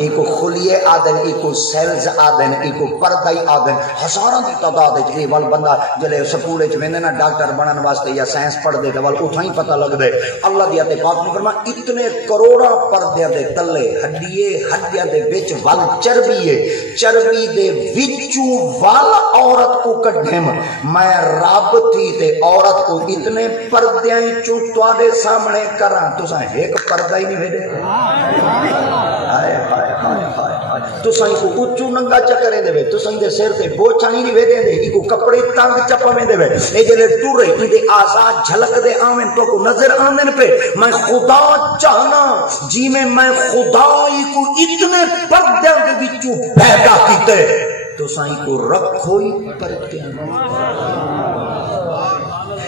ایک خلیے آدن ایک سیلز آدن ایک پردائی آدن ہزاراں دی تعداد ہے وال بندہ جلے سکول وچ ویندے نا ڈاکٹر بنن واسطے یا سائنس پڑھ دے تے وال اتھاں ہی پتہ لگ دے اللہ دی تے پاک نے فرمایا اتنے کروڑاں پردے دے تلے ہڈیاں دے وچ وال چربی ہے چربی دے وچوں وال عورت کو کڈھم میں رب تھی تے عورت کو اتنے پردیاں چوں تواڈے سامنے کراں تساں ایک پردہ ہی نہیں ویڈے ہائے ہائے ہائے ہائے تساں کو اچو ننگا چکرے دے تساں دے سر تے بوچھا نہیں ویڈے دے ایکو کپڑے تنگ چپاویں دے اے جڑے ٹرے ای دے آزاد جھلک دے آویں تو کو نظر آویں پہ میں خدا چاہنا جی میں خدا ہی کو اتنے پردے دے وچوں پیدا کیتے تساں کو رکھو ہی پردیاں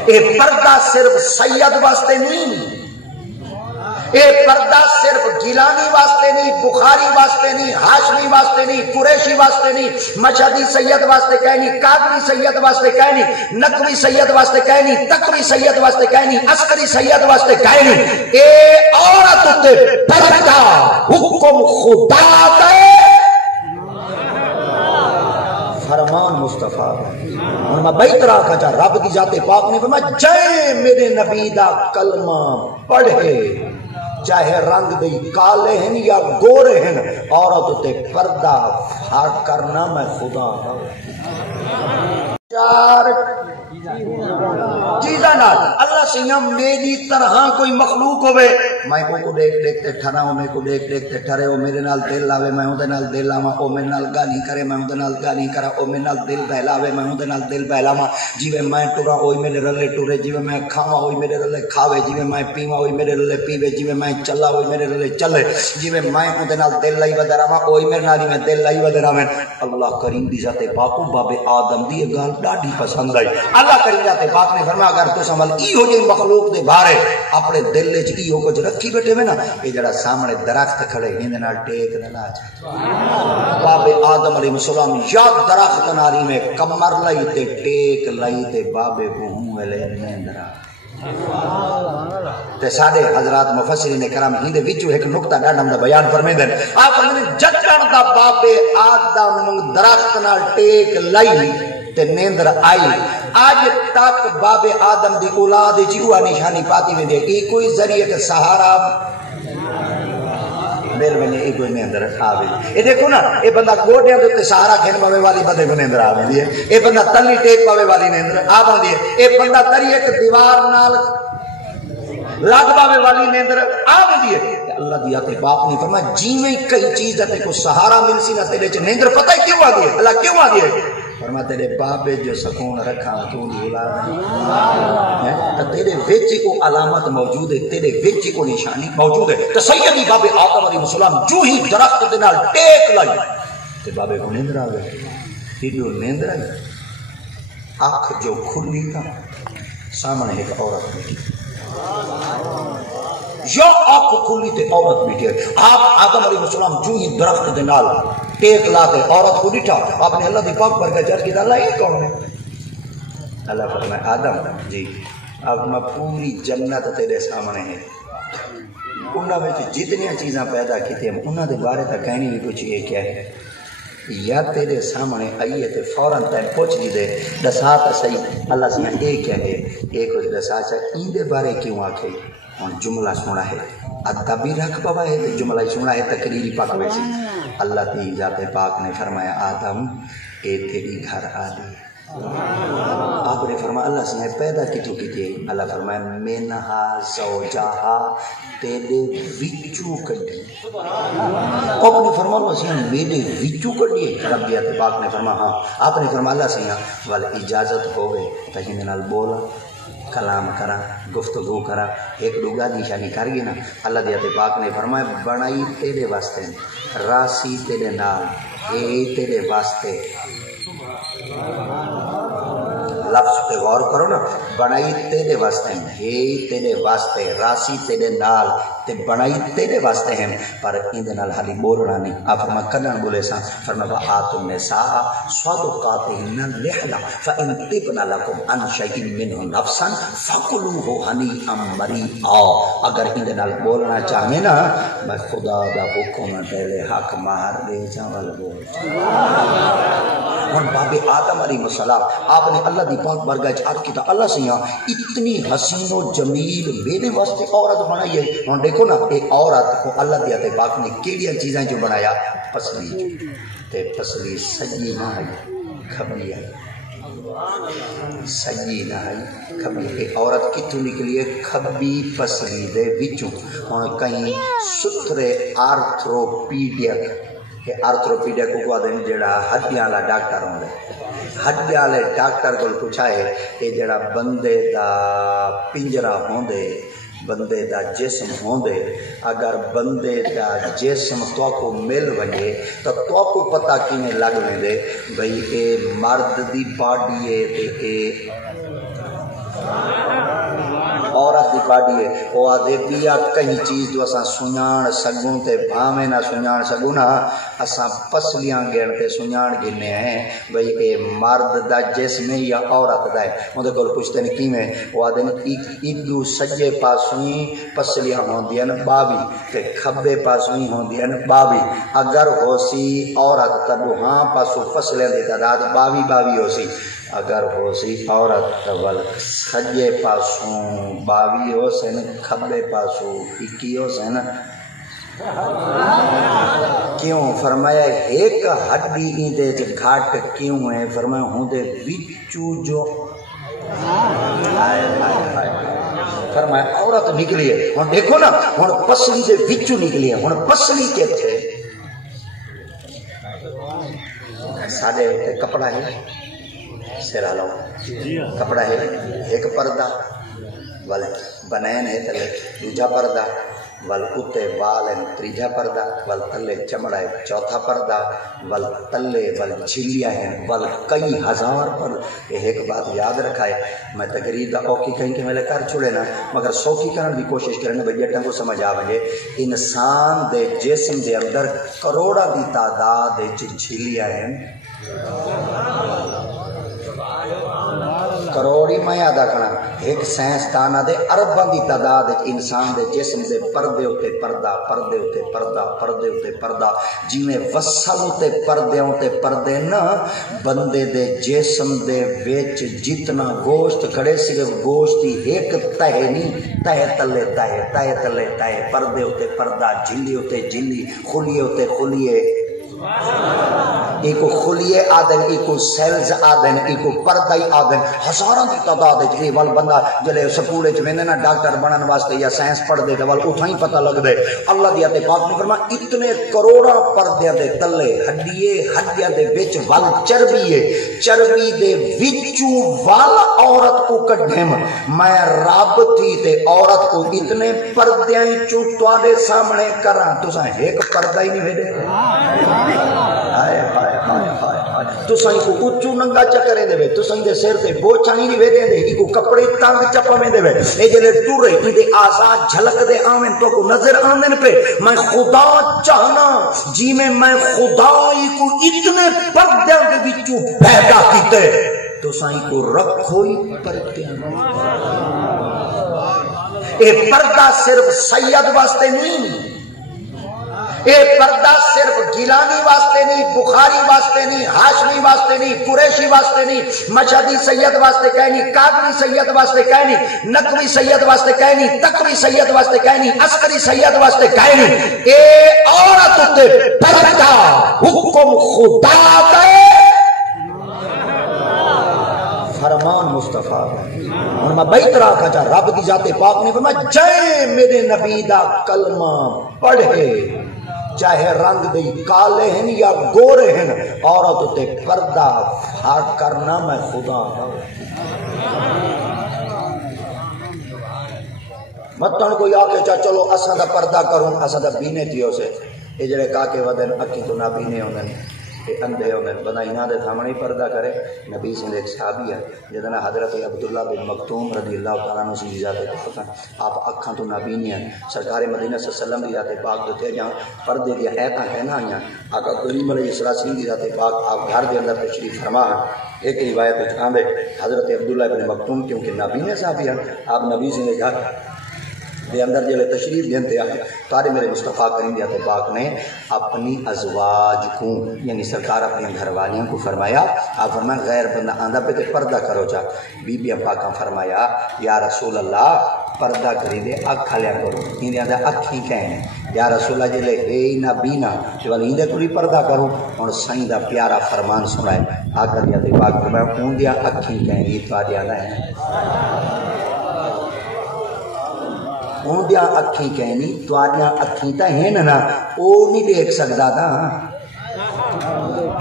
اے پردہ صرف سید واسطے نہیں اے پردہ صرف گیلانی واسطے نہیں بخاری واسطے نہیں ہاشمی واسطے نہیں قریشی واسطے نہیں مشہدی سید واسطے کہنی قادری سید واسطے کہنی نقوی سید واسطے کہنی تقوی سید واسطے کہنی عسکری سید واسطے کہنی اے عورت تے پردہ حکم خدا دے فرمان مصطفیٰ اور میں بیت راکھا چاہ رب کی ذات پاک نے فرمایا جے میرے نبی دا کلمہ پڑھے چاہے رنگ دی کالے ہیں یا گورے ہیں عورت تے پردہ پھاڑ کرنا میں خدا ہوں چار چیزاں نال اللہ سیاں میری طرح کوئی مخلوق ہوئے میں کو دیکھ تے ٹھرا ہوں میں کو دیکھ تے ٹھرے ہو میرے نال دل لاوے میں ہوں دے نال دل لاواں او میرے نال گالی کرے میں ہوں دے نال گالی کرا او میرے نال دل بہلاوے میں ہوں دے نال دل بہلاواں جیویں میں ٹرا ہوئی میرے رلے ٹرے جیویں میں کھاواں ہوئی میرے رلے کھاوے جیویں میں پیواں ہوئی میرے رلے پیوے جیویں میں چلا ہوئی میرے رلے چلے جیویں میں ہوں دے نال دل لائی ودراواں اوئی میرے نال میں دل لائی ودراواں اللہ کریم دی ذات پاک باب آدم دی گل ڈاڈی پسند آئی اللہ کریم ذات پاک نے فرمایا اگر تو عمل ای ہو جائے مخلوق دے بارے اپنے دل وچ ای ہو کچھ رکھی بیٹھے میں نا اے جڑا سامنے درخت کھڑے ہندے نال ٹیک نہ لا جائے باب آدم علیہ السلام یا درخت ناری میں کمر لائی تے ٹیک لائی تے بابے کو ہوں لے نیندرا تے سارے حضرات مفسرین کرام ہندے وچوں ایک نقطہ ڈاڈا دا بیان فرمیندے نے آپ نے جٹن دا باب آدم درخت نال ٹیک لائی تے نیندر آئی آج تک باب آدم دی اولاد جیوا نشانی پاتی میں دے ای کوئی ذریعے کا سہارا میل میں نے کوئی نیندر آوے اے دیکھو نا اے بندہ گوڑیاں دے سہارا کھین پاوے والی بندے کو نیندر آوے دی اے بندہ تلی ٹیک پاوے والی نیندر آوے دی اے بندہ تری ایک دیوار نال لگ پاوے والی نیندر آوے دی اللہ دی آتے باپ نے فرمایا جیویں کئی چیز تے کو سہارا مل سی نہ تیرے چ نیندر پتہ کیوں آ گئی اللہ کیوں آ گئی فرما تیرے بابے جو سکون رکھا تو نہیں اولاد تیرے وچ کو علامت موجود ہے تیرے وچ کو نشانی موجود ہے تو سیدی بابے آدم علیہ السلام جو ہی درخت دے نال ٹیک لائی تے بابے کو نیندر آ گئی ہیڈو نیندر آئی آنکھ جو کھلی تھا سامنے ایک عورت بیٹھی یا آنکھ کھلی تے عورت بیٹھی ہے آپ آدم علیہ السلام جو ہی درخت دے نال ٹیک لاتے عورت کو ڈٹھا آپ نے اللہ دی پاک پر کے چرچ کی اللہ یہ کون ہے اللہ فرمایا آدم جی اب میں پوری جنت تیرے سامنے ہے انہاں میں جتنی چیزاں پیدا کی تھی انہاں دے بارے تک کہنی بھی کچھ یہ کیا ہے یا تیرے سامنے آئیے تے فوراں تین پوچھ لی دے دسا تو صحیح اللہ سے یہ کیا ہے ایک کچھ دسا چاہ این دے بارے کیوں آکھے اور جملہ سنا ہے ادبی رکھ پوا ہے جملہ سنا ہے تقریری پاک ویسی اللہ تی ذات پاک نے فرمایا آدم اے تیری گھر آلی آپ نے فرمایا اللہ سے پیدا کتوں کی تھی اللہ فرمایا منہا زوجہا تیرے وچو کٹی آپ نے فرمایا اللہ سے میرے وچو کٹی ربیت پاک نے فرمایا ہاں آپ نے فرمایا اللہ سے والا اجازت ہوئے تاکہ میں نال بولا کلام کرا گفتگو کرا ایک دوگا نشانی کر گی نا اللہ دیتے پاک نے فرمایا بنائی تیرے واسطے راسی تیرے نال اے تیرے واسطے لفظ تے غور کرو نا، بنائی تیرے واسطے ہے، تیرے واسطے راسی تیرے نال تے بنائی تیرے واسطے ہیں، پر اندے نال حالی بولنا نہیں۔ آپ فرما کنن بولے سا، فرما آتو النساء صدقاتهن نحلا فإن طبن لكم عن شيء منه نفسا فكلوه ہنیئا مریئا۔ اگر اندے نال بولنا چاہے نا، میں خدا دا حکم پہلے حق مار دے چاول بول۔ اور باب آدم علیہ السلام آپ نے اللہ دی پاک برگاہ عرض کیتا، اللہ سیاں اتنی حسین و جمیل میرے واسطے عورت بنائی ہے۔ اور دیکھو نا ایک عورت کو اللہ دی تے پاک نے کیڑیاں چیزیں جو بنایا، پسلی تے پسلی سجی نہ ہے کھبی ہے، سجی نہ ہے کھبی ہے۔ عورت کتوں نکلی ہے؟ کھبی پسلی دے وچوں۔ ہن کہیں ستھرے آرتھروپیڈک کہ آرتھروپیڈیا کو دیں جڑا ہڈیاں والا ڈاکٹر ہوندا ہے، ہڈیاں والے ڈاکٹر کول پوچھا ہے کہ جڑا بندے دا پنجرا ہوندے، بندے دا جسم ہوندے، اگر بندے دا جسم تو کو مل ونجے تو کو پتہ کیویں لگ ویندے بھئی اے مرد دی باڈی ہے تے اے عورت دی باڈی ہے۔ وہ آدھے پیا کہیں چیز جو اساں سنجان سگوں تے بھاویں نہ سنجان سگوں نا، اساں پسلیاں گن تے سنجان گنے ہیں بھئی اے مرد دا جسم ہے یا عورت دا ہے۔ اون دے کول پوچھتے ہیں کیویں؟ وہ آدھے ایڈو سجے پاسوں پسلیاں ہوندیاں نے 22 تے کھبے پاسوں ہوندیاں نے 22۔ اگر ہوسی عورت تے ہاں پاسوں پسلیاں دی تعداد 22 ہوسی، اگر ہو سی عورت ول سجے پاسوں 22 ہو سن، کھبے پاسوں 21 ہو سن۔ کیوں؟ فرمایا ایک ہڈی ایندے تے گھٹ کیوں ہے؟ فرمایا ہوندے وچوں جو فرمایا عورت نکلی ہے۔ ہن دیکھو نا، ہن پسلی دے وچوں نکلی ہے۔ ہن پسلی کتھے؟ ساڈے کپڑا ہے، سرا لو کپڑا ہے، ایک پردہ ول بنین ہے تلے، دوجا پردہ ول اتے وال ہے، تیجا پردہ ول تلے چمڑا ہے، چوتھا پردہ ول تلے ول جھلیاں ہیں، ول کئی ہزار پر۔ ایک بات یاد رکھا ہے، میں تقریر دا اوکھی کہیں کہ میرے کر چھوڑے نا، مگر سوکھی کرنے دی کوشش کرنے بھئی جٹاں کو سمجھ آوے۔ انسان دے جسم دے اندر کروڑا دی تعداد جھلیاں ہیں، کروڑی میں یاد رکھنا، ایک سائنسدان دے ارباں دی تعداد انسان دے جسم دے پردے اتے پردہ، پردے اتے پردہ، پردے اتے پردہ، جویں وصل اتے پردے اتے پردے نا، بندے دے جسم دے وچ جتنا گوشت کھڑے صرف گوشت ہی ایک تہ نہیں، تہ تلے تہ، تہ تلے تہ، پردے اتے پردہ، جھلی اتے جھلی، خلیے اتے خلیے، ایکو خلیے آدن، ایکو سیلز آدن، ایکو پردائی آدن، ہزاراں دی تعداد ہے۔ وال بندہ جلے سکول وچ ویندے نا ڈاکٹر بنن واسطے یا سائنس پڑھ دے تے وال اتھاں ہی پتہ لگ دے۔ اللہ دی تے پاک نے فرمایا اتنے کروڑاں پردیاں دے تلے ہڈیے، ہڈیاں دے وچ ول چربی ہے، چربی دے وچوں ول عورت کو کڈھم، میں رب تھی تے عورت کو اتنے پردیاں چوں تواڈے سامنے کراں، تساں ایک پردہ ہی نہیں ویندے۔ تساں کو اچو ننگا چکرے دے، تساں دے سر تے بوچھاں نہیں ویندے دے، ایکو کپڑے تنگ چپاویں دے، اے جڑے ٹرے ایندے آزاد جھلک دے آویں تو کو نظر آندن پہ۔ میں خدا چاہنا جی میں خدا کو اتنے پردے دے وچوں پیدا کیتے، تساں کو رکھو ہی پردے۔ اے پردہ صرف سید واسطے نہیں، اے پردہ صرف گیلانی واسطے نہیں، بخاری واسطے نہیں، ہاشمی واسطے نہیں، قریشی واسطے نہیں، مشہدی سید واسطے کہیں نہیں، کاغری سید واسطے کہیں نہیں، نقوی سید واسطے کہیں نہیں، تقوی سید واسطے کہیں نہیں، عسکری سید واسطے کہیں نہیں۔ اے عورت تے پردہ حکم خدا دے، فرمان مصطفیٰ۔ اور میں بیت رکھا چاہ رب دی ذات پاک نے فرمایا جے میرے نبی دا کلمہ پڑھے، چاہے رنگ دی کالے ہیں یا گورے ہیں، عورت تے پردہ پھاڑ کرنا میں خدا ہوں۔ متن کوئی آکے چاہ چلو اساں دا پردہ کروں، اساں دا بینے تھیو سے، یہ جڑے کاکے ودن اکی تو نہ بینے ہوندن، کہ اندھے ہونے بندہ انہاں دے سامنے ہی پردہ کرے. نبی سے ایک صحابی ہے جدنا حضرت عبداللہ بن مکتوم رضی اللہ تعالیٰ عنہ سے ذات پاک آپ اکھاں تو نابینی ہیں. سرکار مدینہ صلی اللہ علیہ وسلم دی ذات پاک دے جہاں پردے دی ایتاں کہنا آئیاں آقا کریم علیہ السلام دی ذات پاک آپ گھر دے اندر تشریف فرما. ایک روایت وچ آندے حضرت عبداللہ بن مکتوم کیونکہ نابینے صحابی ہیں آپ نبی سے گھر دے اندر جلے تشریف دیتے آئے تارے میرے مصطفیٰ کریم دیتے پاک نے اپنی ازواج کو یعنی سرکار اپنے گھر والیاں کو فرمایا. آپ فرمایا غیر بندہ آندہ پہ تے پردہ کرو جا. بی بی پاکاں فرمایا یا رسول اللہ پردہ کری دے اکھا لیا کرو ہی آندہ اکھی کہنے یا رسول اللہ جلے اے نہ بینا جو ہندے تو نہیں پردہ کرو. اور سائیں دا پیارا فرمان سنائے آقا دیتے پاک فرمایا اون دیا اکھی کہیں گی تو آدھیا ہے اون دیا اکھی کہنی تو آدھیا اکھی تا ہے نا او نہیں دیکھ سکتا تھا.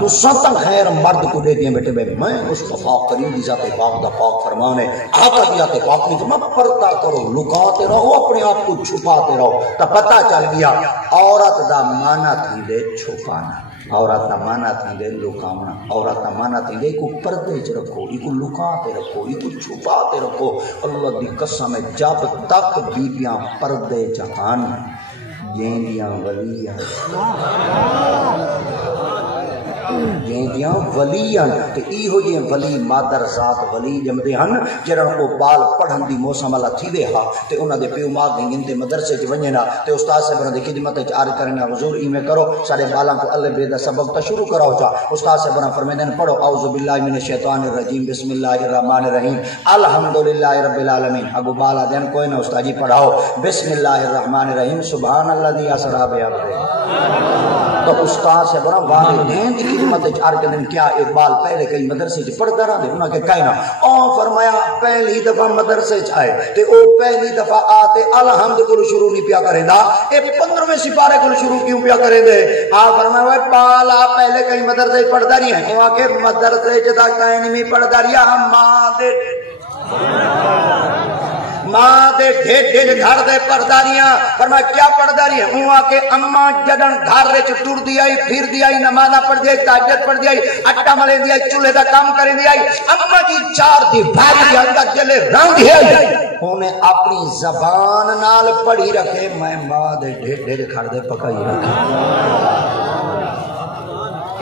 تو ستا خیر مرد کو دے دیا بیٹے بے میں مصطفیٰ کریم دی ذات پاک دا پاک فرمان ہے آقا دی ذات پاک نہیں تو پردہ کرو لکاتے رہو اپنے آپ کو چھپاتے رہو. تو پتہ چل گیا عورت دا مانا تھی دے چھپانا عورت دا مانا تھی دے لکاونا عورت دا مانا تھی دے کو پردے چ رکھو کو لکاتے رکھو کو چھپاتے رکھو. اللہ دی قسم ہے جب تک بیبیاں پردے جہان جیندیاں ولیاں جیندیاں ولیاں تے ایہو جے ولی مادر ذات ولی جمدے ہن جڑا کو بال پڑھن دی موسم والا تھی وے ہا تے انہاں دے پیو ماں گن تے مدرسے وچ ونجنا تے استاد صاحب دی خدمت وچ عرض کرنا حضور ایویں کرو سارے بالاں کو اللہ بے دا سبق تا شروع کراؤ چا. استاد صاحب فرمیندے پڑھو اعوذ باللہ من الشیطان الرجیم بسم اللہ الرحمن الرحیم الحمدللہ رب العالمین. اگو بالا دین کوئی نہ استاد جی پڑھاؤ بسم اللہ الرحمن الرحیم سبحان الذی اسری بعبدہ. تو استاد سے بنا والدین کی خدمت چار کے دن کیا اقبال پہلے کئی مدرسے چ پڑھتا رہا دے انہاں کے کہنا او فرمایا پہلی دفعہ مدرسے چ آئے تے او پہلی دفعہ آتے الحمد کو شروع نہیں پیا کرے دا اے 15ویں سپارے کو شروع کیوں پیا کرے دے. آ فرمایا بالا پہلے کئی مدرسے پڑھتا رہی ہیں او کہ مدرسے چ دا کہیں نہیں پڑھتا رہیا ماں دے ماں دے ڈھڈ گھر دے پرداریاں فرمایا کیا پرداریاں ہوا کہ اماں جدن گھر وچ ٹر دی آئی پھر دی آئی نمازاں پڑھ دی آئی تہجد پڑھ دی آئی اٹا ملے دی آئی چولہے دا کام کرے دی آئی اماں جی چار دی بھاری دی اندر جلے رنگ ہے انہیں اپنی زبان نال پڑھی رکھے میں ماں دے ڈھڈ گھر دے پکائی رکھے.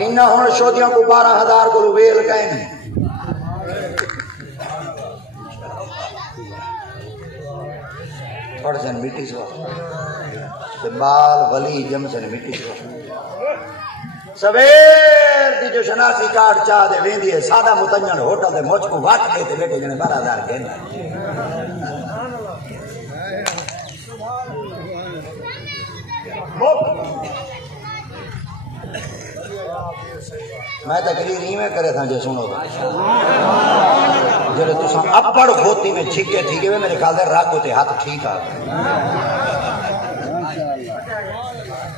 انہاں ہن شودیاں کو 12,000 کو ویل کہیں پڑھ سن مٹی سوا بال ولی جم سن مٹی سوا سویر دی جو شناسی کارڈ چاہ دے ویندی ہے سادہ متنجن ہوٹل دے موچ کو واٹ کے تے بیٹے جنے 12,000 کہنا میں تقریر ہی میں کرے تھا جو سنو جلے تو سن اپڑ کھوتی میں چھکے ٹھیکے ہوئے میرے خیال دے راگ ہوتے ہاتھ ٹھیک آ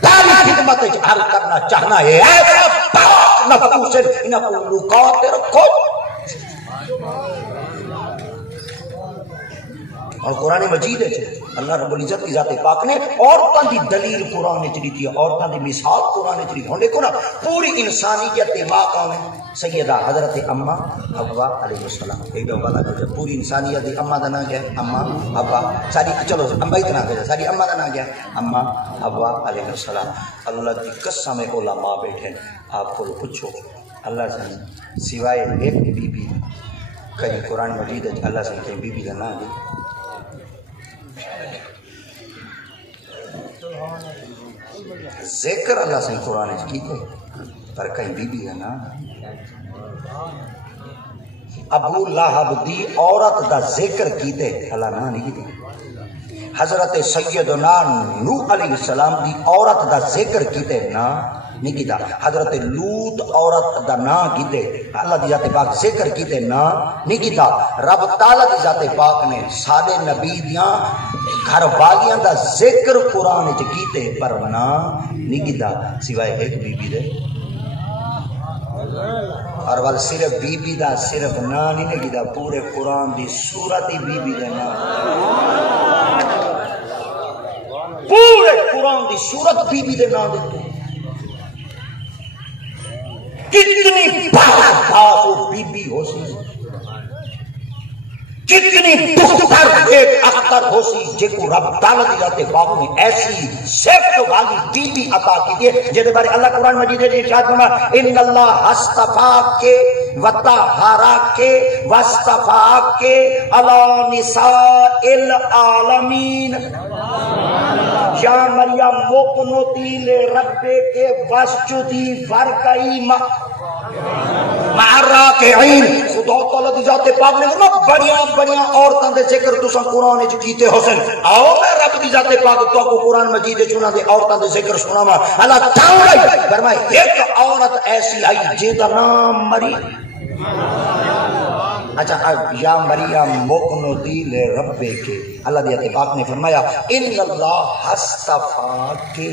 تاری خدمت عرض کرنا چاہنا ہے ایسا پاک نفوس انہاں کو لکاتے رکھو. اور قرآن مجید ہے اللہ رب العزت کی ذات پاک نے عورتوں کی دلیل قرآن چ دیتی ہے عورتوں کی مثال قرآن چ دیتی ہے. دیکھو نا پوری انسانیت ماں کون ہے سیدہ حضرت اما حوا علیہ السلام ایک دو والا کہ پوری انسانیت دی اما دا نام کیا ہے اما حوا ساری چلو اما اتنا کہ ساری اما دا نام کیا ہے اما حوا علیہ السلام. اللہ کی قسم علماء بیٹھے آپ کو پوچھو اللہ سے سوائے ایک بی بی کہیں قرآن مجید اللہ سے کہیں بی بی کا نام ہے ذکر اللہ سے قرآن کیتے پر کہیں بی بی ہے نا. ابو لہب دی عورت دا ذکر کیتے اللہ نہ نہیں کیتے. حضرت سیدنا نوح علیہ السلام دی عورت دا ذکر کیتے نا نہیں کیتا. حضرت لوط عورت دا نا کیتے اللہ دی ذات پاک ذکر کیتے نا نہیں کیتا. رب تعالی دی ذات پاک نے سارے نبی دیاں گھر والیاں دا ذکر قرآن وچ کیتے پر نا نہیں کیتا سوائے ایک بی بی دے. اور وال صرف بی بی دا صرف نا نہیں کیتا پورے قرآن دی سورت ہی بی بی دے نا پورے قرآن دی سورت بی بی دے نا دیتے. کتنی پاک وہ بی بی ہو سی، کتنی دختر ایک اختر ہو سی جے کو رب تعالی دی ذات پاک نے ایسی صفت والی بی بی عطا کی ہے جے دے بارے اللہ قرآن مجید نے ارشاد فرمایا ان اللہ اصطفا کے وطہرا کے واصطفا کے علی نساء العالمین یا مریم مقنوتی لربے کے واسجدی ورکعی مارا کے عین خدا تعالی دی ذات پاک نے فرمایا بڑیاں عورتاں دے ذکر تساں قرآن وچ کیتے حسن آؤ میں رب دی ذات پاک تو کو قرآن مجید وچ انہاں دے عورتاں دے ذکر سناواں اللہ تعالی فرمایا ایک عورت ایسی آئی جے دا نام مریم اچھا یا مریم مقنوتی لربے کے اللہ دی ذات پاک نے فرمایا ان اللہ اصطفا کے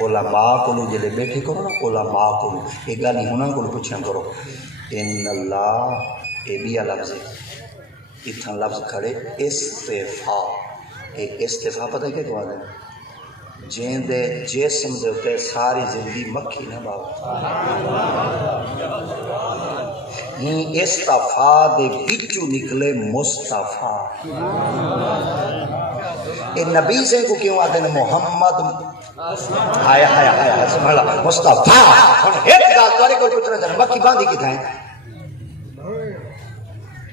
علماء کو جلے بیٹھے کرو نا علماء کو ایک گالی ہونا کو پوچھیں کرو ان اللہ اے بھی لفظ ہے اتنا لفظ کھڑے استفا ایک استفا پتہ ہے کیا ہے جین دے جسم دے ہوتے ساری زندگی مکھی نہ باو یہ استفا دے بچو نکلے مصطفیٰ اے نبی سے کو کیوں آتے ہیں محمد آیا آیا آیا سبحان اللہ مصطفیٰ ایک گال توارے کو پوچھنا چاہنا مکی باندھی کی تھائیں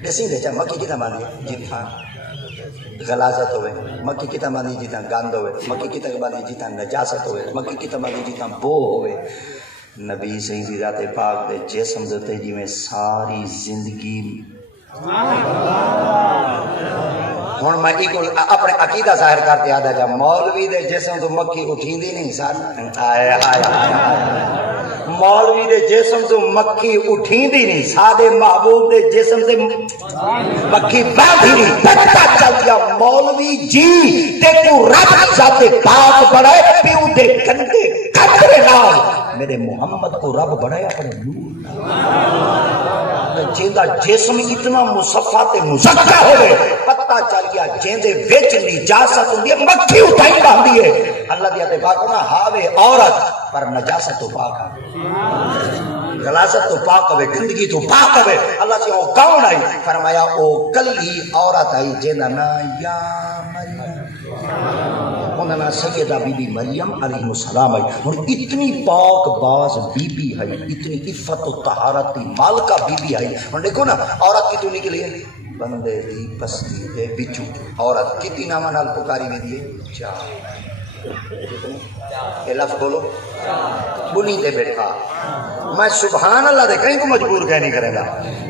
جیسے دے چاہے مکی کی تھا باندھی جیتاں غلازت ہوئے مکی کی تھا باندھی جیتاں گاند ہوئے مکی کی تھا باندھی جیتاں نجاست ہوئے مکی کی تھا باندھی جیتاں بو ہوئے نبی صحیح ذات پاک دے جسم دے جی میں ساری زندگی ہوں میں اپنے عقیدہ ظاہر کرتے آدھا جا مولوی دے جسم تو مکھی اٹھیندی نہیں سارا آیا آیا مولوی دے جسم تو مکھی اٹھیندی نہیں سادے محبوب دے جسم سے مکھی باندھی نہیں پتہ چل گیا مولوی جی تے کو رب ذات پاک بڑھائے پیو دے گندے قطرے نال میرے محمد کو رب بڑھایا اپنے نور جیندہ جسم اتنا مصفہ تے مزکہ ہوئے پتہ چل گیا جیندے ویچ نجاست ہوندی ہے مکھی اٹھائی باندھی ہے اللہ دیا تے پاک ہونا ہاوے عورت پر نجاست تو پاک ہے غلاست تو پاک ہوئے گندگی تو پاک ہوئے اللہ سے وہ کون آئی فرمایا او کلی عورت آئی جیندہ نا یا مریم انہاں سیدہ بی بی مریم علیہ السلام آئی اور اتنی پاک باز بی بی ہے اتنی عفت و طہارت مالکہ بی بی ہے اور دیکھو نا عورت کی تو نکلی ہے بندے دی پستی دے بچو عورت کتنی نامہ نال پکاری میں دیئے چار یہ لفظ بولو بنی دے بیٹھا میں سبحان اللہ دے کہیں کو مجبور کہہ نہیں کرے گا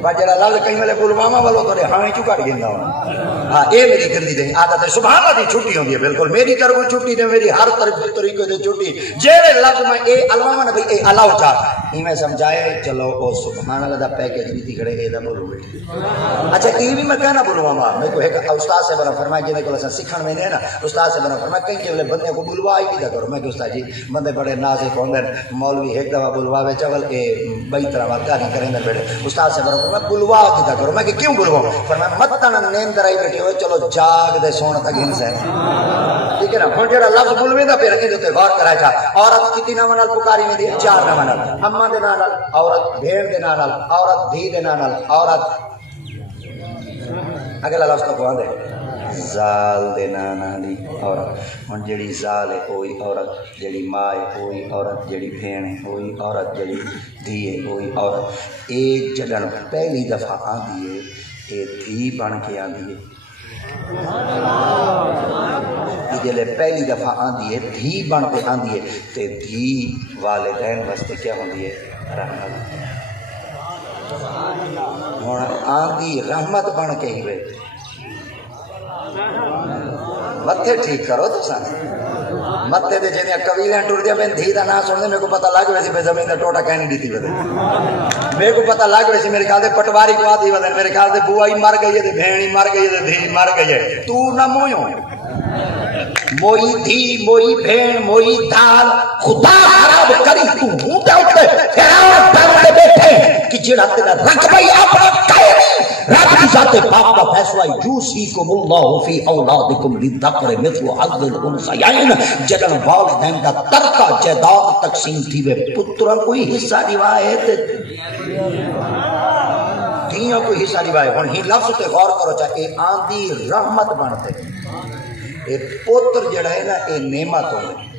بات جڑا لفظ کہیں ملے بلواما والو تو دے ہاں چکا گیندا ہوں ہاں اے میری گندی دے عادت ہے سبحان اللہ دی چھٹی ہوندی ہے بالکل میری طرف چھٹی دے میری ہر طریقے دے چھٹی جڑے لفظ میں اے علامہ نے بھئی اے الاؤ چا ہی میں سمجھائے چلو او سبحان اللہ دا پیکیج بھی دی کھڑے اے دا بولو بیٹھے اچھا یہ بھی میں کہنا بلواما میں کو ایک استاد سے بنا فرمایا جنے کو سکھن میں نے نا استاد سے بنا فرمایا کہیں کہ بندے کو بلوا ہی نہیں کرو میں کہ استاد جی بندے بڑے نازک ہوندے مولوی ایک دفعہ بلواوے چول اے بئی طرح گالی کریں گے بیٹھے استاد سے فرمایا میں بلوا کیتا کرو میں کہ کیوں بلواؤں فرمایا مت تن نیند رائی بیٹھے ہوئے چلو جاگ دے سون تک ہن سے ٹھیک ہے نا ہن جڑا لفظ بلوے دا پھر ایں تے غور کرا جا عورت کتنی نام نال پکاری میں دی چار نام نال اماں دے نال عورت بھیڑ دے نال عورت دھی دے نال عورت اگلا لفظ تو کون دے زال دے نالی عورت ہن جڑی زال ہے کوئی عورت جڑی ماں ہے کوئی عورت جڑی بہن ہے کوئی عورت جڑی دھی ہے کوئی عورت اے جڑن پہلی دفعہ آندی ہے اے دھی بن کے آندی ہے جلے پہلی دفعہ آندی ہے دھی بن کے آندی ہے تے دھی والدین واسطے کیا ہوندی ہے رحمت ہن آندی رحمت بن کے ہی وے متے ٹھیک کرو تو سن متے دے جنے قبیلے ٹر دیا میں دھی دا نام سن میرے کو پتہ لگ ویسی پہ زمین دا ٹوٹا کہیں نہیں دیتی بدے میرے کو پتہ لگ ویسی میرے خیال دے پٹواری کو آتی بدے میرے خیال دے بوائی مر گئی ہے بھینی مر گئی ہے دھی مر گئی ہے تو نہ مویوں موئی دھی موئی بھین موئی دال خدا خراب کری تو ہوں تے اٹھے پھر اور بیٹھے کہ جڑا تیرا رکھ بھائی اپنا کہے نہیں رب کی ذات پاک کا فیصلہ یوصیکم اللہ فی اولادکم للذکر مثل حظ الانثیین جدن والدین دا ترکہ جائیداد تقسیم تھی وے پتراں کوئی حصہ روایت دھیاں کوئی حصہ روایت ہن ہی لفظ تے غور کرو چاہے اے آندی رحمت بنتے اے پتر جڑا ہے نا اے نعمت ہوندے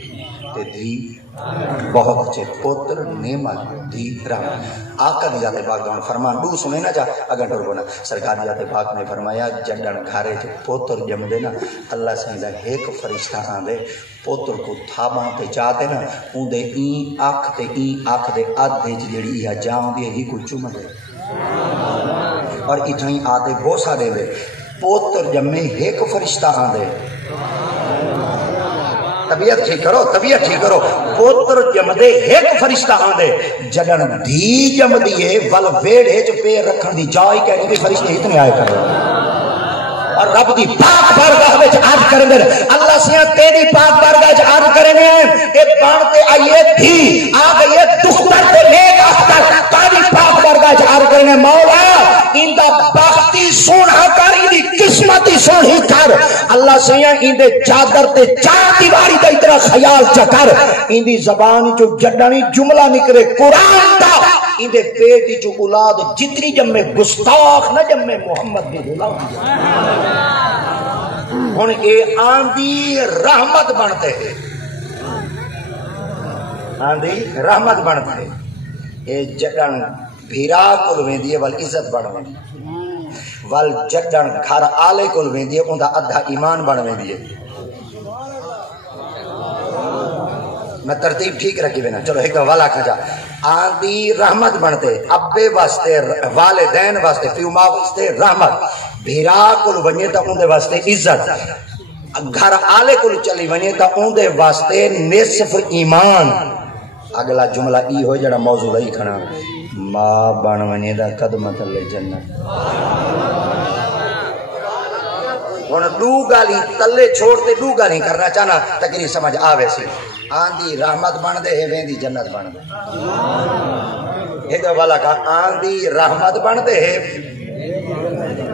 تے دھی بہت اچھے پتر نعمت دی رحمت آقا دی ذات پاک دون فرمان دو سنے نا جا اگر ڈر بنا سرکار دی ذات پاک نے فرمایا جڈن گھارے جو پتر جم دے نا اللہ سنجھا ایک فرشتہ آن دے پتر کو تھاباں تے جاتے نا ان دے این آنکھ دے آدھے جڑی یا جاؤں دے ہی کو چوم دے اور اتھائیں آدھے بوسا دے دے پتر جمے ایک فرشتہ آن دے طبیعت ٹھیک کرو پوتر جمدے ایک فرشتہ آندے جڑن دھی جمدیے ول ویڑے چ پیر رکھن دی جائی کہنی بھی فرشتے اتنے آئے کر اور رب دی پاک بارگاہ وچ عرض کریں گے اللہ سیاں تیری پاک بارگاہ وچ عرض کریں گے اے بانتے آئیے دھی آ گئیے دختر تے نیک اختر تیری پاک بارگاہ وچ عرض کریں گے مولا ان دا بختی سونا کر ان دی قسمتی سونی کر اللہ سیاں ان دے چادر تے چار دیواری دا اتنا خیال چکر ان دی زبان چو جڈانی جملہ نکرے قرآن دا ان دے پیٹی چو اولاد جتنی جمع گستاخ نہ جمع محمد بھی غلام ہن اے آندھی رحمت بنتے ہیں آندھی رحمت بنتے ہیں اے جڈن بھیرا کل ویندی ہے وال عزت بڑھ ویندی وال جڈن گھر آلے کل ویندی ہے ان دا ادھا ایمان بڑھ ویندی ہے میں ترتیب ٹھیک رکھی بنا چلو ایک والا کھا جا آندھی رحمت بنتے ابے واسطے والدین واسطے پیو ماں واسطے رحمت بھیرا کل بنیے تا ان دے واسطے عزت گھر آلے کل چلی بنیے تا ان دے واسطے نصف ایمان اگلا جملہ ای ہو جڑا موضوع لئی کھنا ماں بن ونیے دا قدمت اللہ جنت ہن دو گالی تلے چھوڑتے دو گالی کرنا چاہنا تقریر سمجھ آوے سی آندھی رحمت بن دے ہے ویندی جنت بن دے ایک والا کہا آندھی رحمت بن دے ہے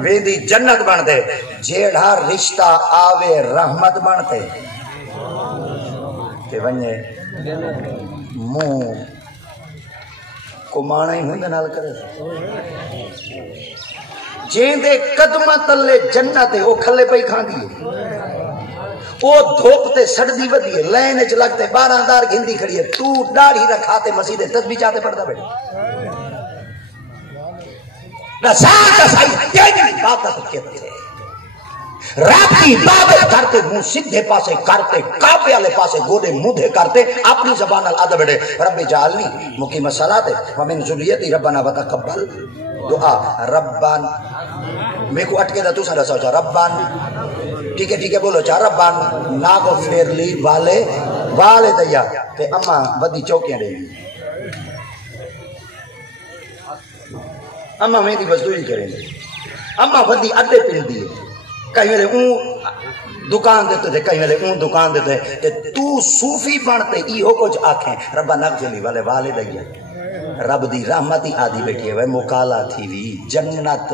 ویندی جنت بن دے جیڑا رشتہ آوے رحمت بن دے کہ ونجے منہ کمانا ہی ہوندے نال کرے جین دے قدمہ تلے جنت ہے وہ کھلے پئی کھان دیئے وہ دھوپ تے سڑدی ودی ہے لینے چ لگتے 12 دار گھندی کھڑی ہے تو داڑھی رکھاتے مسجد تسبیح چاہتے پڑھتا بیٹھے رسالت سائی تیری عبادت کہتے ہیں رات کی عبادت کرتے منہ سیدھے پاسے کرتے کعبے والے پاسے گودے مودھے کرتے اپنی زبان ادب بیٹھے رب جعلنی مقیم الصلاۃ ومن ذریتی ربنا وتقبل دعا ربان میں کو اٹکے دا تو سارا سوچا ربان ٹھیک ہے بولو چا ربان ناگو پھیر لی والے دیا تے اماں ودی چوکیاں دے گی اماں میری مزدوری کریں گے اماں ودی اڈے پھر دیے کہیں ویلے اون دکان دیتے تھے کہیں ویلے اون دکان دیتے تے تو صوفی بنتے ای ہو کچھ آنکھیں ربا نغفلی والے دیا رب دی رحمتی آدھی بیٹھی ہے وہ مکالا تھی وی جنت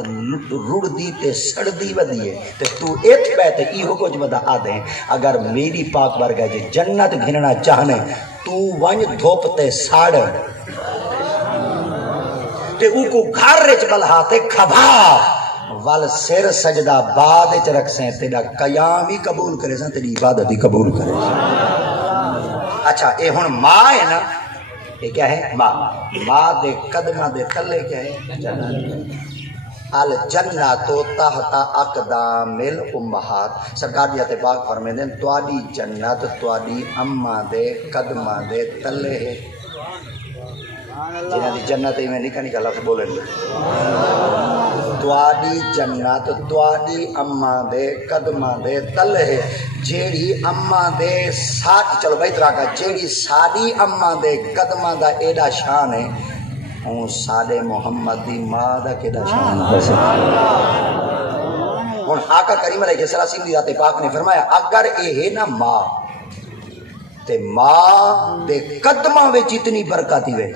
رڑ دی تے سڑ دی ودی ہے تے تو ایت بیتے ای ہو کچھ ودا آدھیں اگر میری پاک برگا جے جنت گھننا چاہنے تو ونج دھوپ تے ساڑ تے او کو گھر رچ بلہا تے کھبا وال سر سجدہ بعد چ رکھ سیں تیرا قیام بھی قبول کرے سیں تیری عبادت بھی قبول کرے سیں اچھا اے ہن ماں ہے نا یہ کیا ہے ماں دے قدمہ دے تلے کیا ہے جنت الجنت تحت اقدام الامہات سرکار جی پاک فرمیندے تواڈی جنت تواڈی اماں دے قدمہ دے تلے ہے جنہاں دی جنت میں نکا لفظ بولیں گے تواڈی جنت تواڈی اماں دے قدماں دے تلے ہے جیڑی اماں دے ساتھ چلو بھائی طرح کا جیڑی ساڈی اماں دے قدماں دا ایڈا شان ہے اون ساڈے محمد دی ماں دا کیڑا شان ہے ہن آقا کریم علیہ السلام دی ذات پاک نے فرمایا اگر اے ہے نا ماں تے ماں دے قدماں وچ اتنی برکت ہوے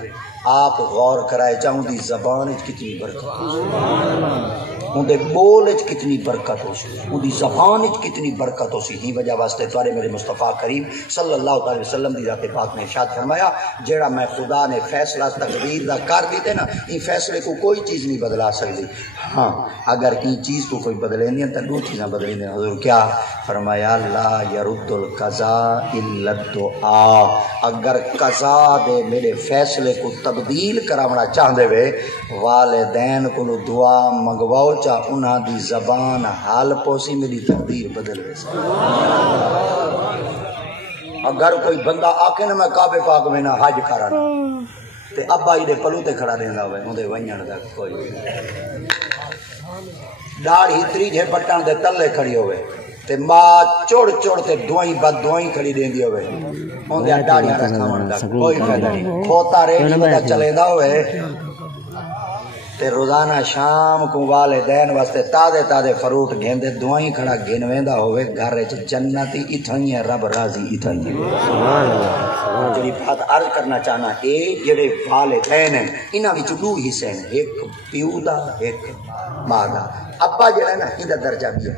آپ غور کرائے چاہوں دی زبان کتنی برکت ان دے بول وچ کتنی برکت ہو سی، ان دی زبان وچ کتنی برکت ہو سی. ہی وجہ واسطے تواڈے میرے مصطفیٰ کریم صلی اللہ تعالی وسلم دی ذات پاک نے ارشاد فرمایا جیڑا میں خدا نے فیصلہ تقدیر دا کر دیتے نا ان فیصلے کو کوئی چیز نہیں بدلا سکتی. ہاں اگر این چیز کو کوئی بدلے نہیں تو دو چیزاں بدلیں گے. حضور کیا فرمایا؟ لا يرد القضاء الا الدعاء. اگر قضا دے میرے فیصلے کو تبدیل کراونا چاہندے وے والدین کو دعا منگواؤ چا انہاں دی زبان حال پوسی میری تقدیر بدل وے. اگر کوئی بندہ آکے نا میں کعبے پاک میں نہ حج کرا تے ابا ہی دے پلو تے کھڑا رہندا ہوئے اون دے ونجن دا کوئی داڑھی تریجے بٹن دے تلے کھڑی ہوئے تے ماں چوڑ چوڑ تے دعائیں بد دعائیں کھڑی دیندی ہوئے اون دے ڈاڑیاں دا کھاون دا کوئی فائدہ نہیں. کھوتا رے نہیں پتہ چلے دا ہوئے تے روزانہ شام کو والدین واسطے تازے تازے فروٹ گھندے دعائیں کھڑا گھنویندا ہوئے گھر وچ جنتی اتھائی ہے رب راضی اتھائی ہے. جڑی بات عرض کرنا چاہنا اے جڑے والدین ہیں انہاں وچ دو حصے ہیں، ایک پیو دا ایک ماں دا. ابا جڑا ہے نا ایندا درجہ بھی ہے.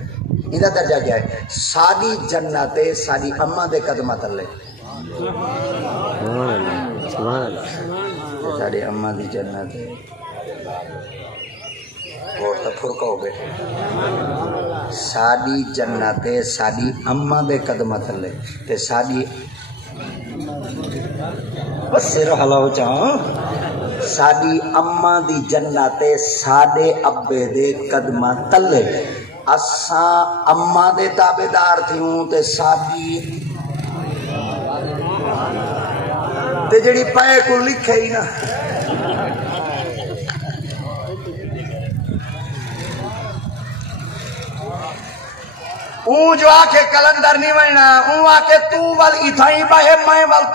ایندا درجہ کیا ہے؟ ساری جنت ساری اماں دے قدماں تلے. سبحان اللہ. ساری اماں دی جنت اور تو فرقہ ہو گئے ساری جنت ساری اماں دے قدماں تلے تے ساری بس سر ہلاو چاہاں ساری اماں دی جنت ساڈے ابے دے قدماں تلے. اساں اماں دے تابعدار تھیوں تے ساڈی تے جڑی پے کو لکھے ہی نا اون جو آکے کلندر نہیں وینا اون آکے تو وال اتھائی باہے میں وال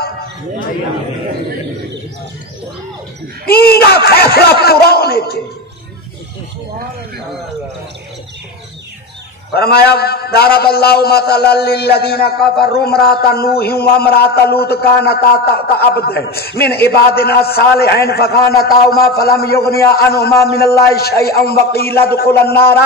اینا فیصلہ پورا ہونے چھے. فرمایا ضرب اللہ مثلا للذین کفروا امرأۃ نوح وامرأۃ لوط کانتا تحت عبد من عبادنا صالحین فخانتاہما فلم یغنیا عنہما من اللہ شیئا وقیل ادخلا النار